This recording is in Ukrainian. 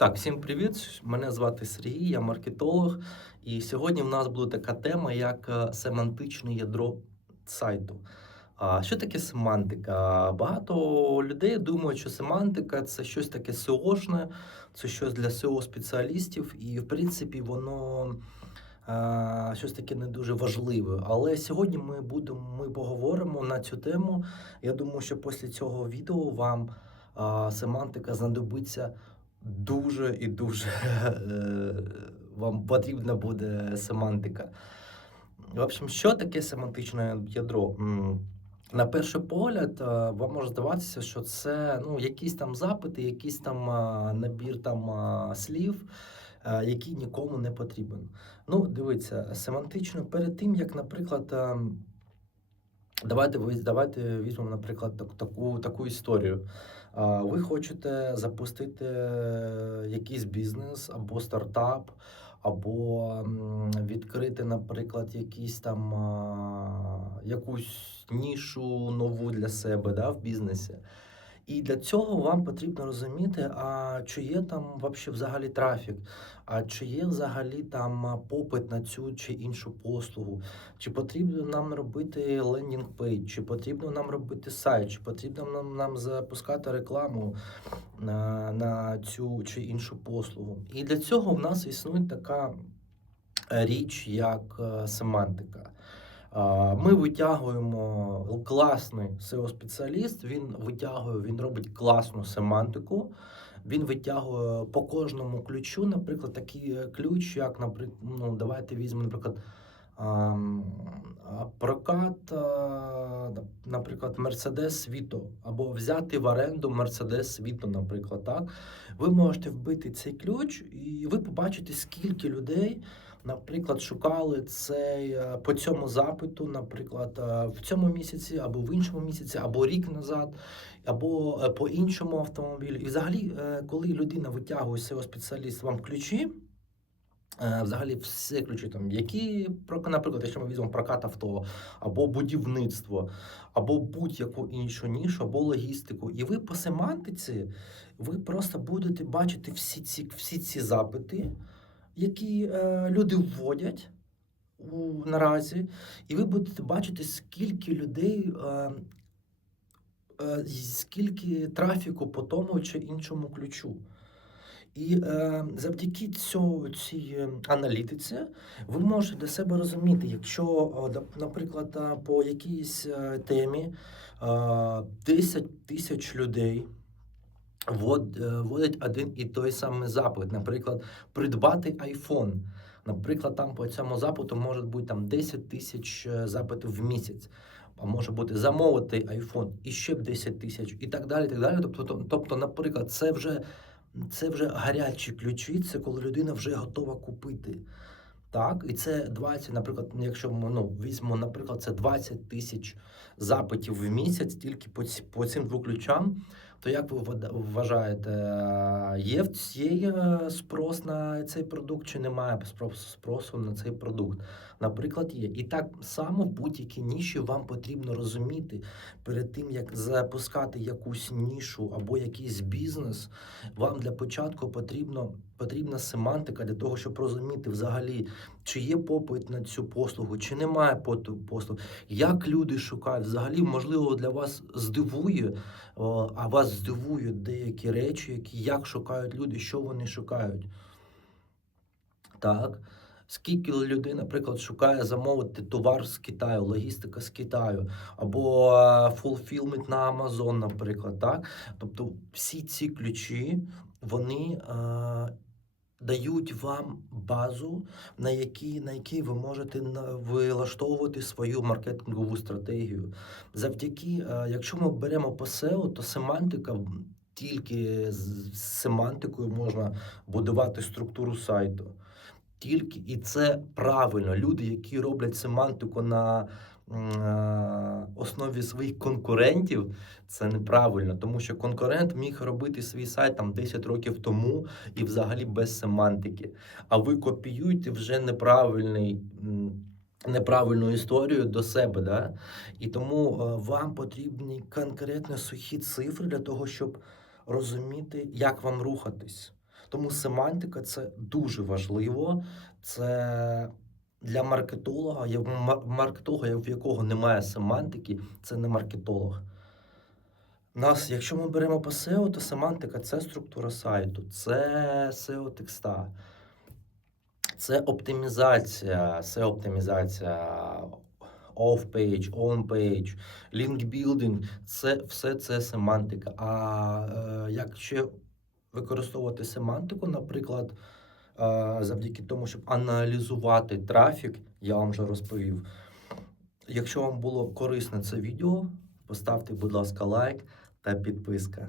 Так, всім привіт! Мене звати Сергій, я маркетолог. І сьогодні в нас буде така тема, як е, семантичне ядро сайту. А що таке семантика? Багато людей думають, що семантика це щось таке SEO-шне, це щось для SEO-спеціалістів, і в принципі воно е, щось таке не дуже важливе. Але сьогодні ми будемо ми поговоримо на цю тему. Я думаю, що після цього відео вам е, семантика знадобиться дуже і дуже е, вам потрібна буде семантика. В общем, що таке семантичне ядро? На перший погляд, е, вам може здаватися, що це ну, якісь там запити, якийсь там набір там слів, е, який нікому не потрібен. Ну, дивіться, семантично перед тим, як, наприклад, е, давайте, давайте візьмемо, наприклад, так- таку, таку історію. Ви хочете запустити якийсь бізнес або стартап, або відкрити, наприклад, якийсь там якусь нішу нову для себе да, в бізнесі. І для цього вам потрібно розуміти, а чи є там взагалі трафік, а чи є взагалі там попит на цю чи іншу послугу, чи потрібно нам робити лендінг пейдж, чи потрібно нам робити сайт, чи потрібно нам, нам запускати рекламу на, на цю чи іншу послугу. І для цього в нас існує така е, річ, як е, семантика. Ми витягуємо класний SEO-спеціаліст, він витягує, він робить класну семантику. Він витягує по кожному ключу, наприклад, такий ключ, як, наприклад, ну, давайте візьмемо, наприклад, прокат, наприклад, Mercedes Vito, або взяти в оренду Mercedes Vito, наприклад, так. Ви можете вбити цей ключ, і ви побачите, скільки людей наприклад, шукали цей е, по цьому запиту, наприклад, е, в цьому місяці, або в іншому місяці, або рік назад, або е, по іншому автомобілю. І взагалі, коли людина витягує SEO спеціаліст вам ключі. Взагалі, всі ключі там, які наприклад, якщо ми візьмемо прокат авто, або будівництво, або будь-яку іншу нішу, або логістику. І ви по семантиці, ви просто будете бачити всі ці, всі ці запити, які е, люди вводять у, наразі, і ви будете бачити, скільки людей, е, е, скільки трафіку по тому чи іншому ключу. І е, завдяки цьому, цій аналітиці ви можете для себе розуміти, якщо, наприклад, по якійсь темі е, 10 тисяч людей е, один і той самий запит, наприклад, придбати iPhone. Наприклад, там по цьому запиту може бути там 10 тисяч е, запитів в місяць. А може бути замовити iPhone і ще б 10 тисяч, і так далі. так далі. Тобто, тобто, наприклад, це вже, це вже гарячі ключі, це коли людина вже готова купити. Так, і це 20, наприклад, якщо ми ну, візьмемо, наприклад, це 20 тисяч запитів в місяць тільки по, ці, по цим двом ключам, то як ви вважаєте, є в цієї е, спрос на цей продукт чи немає спро- спросу на цей продукт? Наприклад, є. І так само в будь-якій ніші вам потрібно розуміти перед тим, як запускати якусь нішу або якийсь бізнес, вам для початку потрібно, потрібна семантика для того, щоб розуміти взагалі, чи є попит на цю послугу, чи немає послуг, як люди шукають. Взагалі, можливо, для вас здивує, а вас здивують деякі речі, які як шукають люди, що вони шукають. Так. Скільки людей, наприклад, шукає замовити товар з Китаю, логістика з Китаю, або фулфілмент на Amazon, наприклад, так? Тобто всі ці ключі, вони е, дають вам базу, на якій, на якій ви можете вилаштовувати свою маркетингову стратегію. Завдяки, е, якщо ми беремо по SEO, то семантика тільки з семантикою можна будувати структуру сайту. Тільки і це правильно. Люди, які роблять семантику на е, основі своїх конкурентів, це неправильно, тому що конкурент міг робити свій сайт там 10 років тому і взагалі без семантики. А ви копіюєте вже неправильний. Неправильну історію до себе, да? і тому е, вам потрібні конкретно сухі цифри для того, щоб розуміти, як вам рухатись. Тому семантика це дуже важливо. Це для маркетолога, маркетолога, в якого немає семантики, це не маркетолог. Нас, якщо ми беремо по SEO, то семантика це структура сайту, це SEO текста, це оптимізація, SEO-оптимізація, off-page, on-page, link-building, це все це семантика. А е, як ще використовувати семантику, наприклад, завдяки тому, щоб аналізувати трафік, я вам вже розповів. Якщо вам було корисне це відео, поставте, будь ласка, лайк та підписка.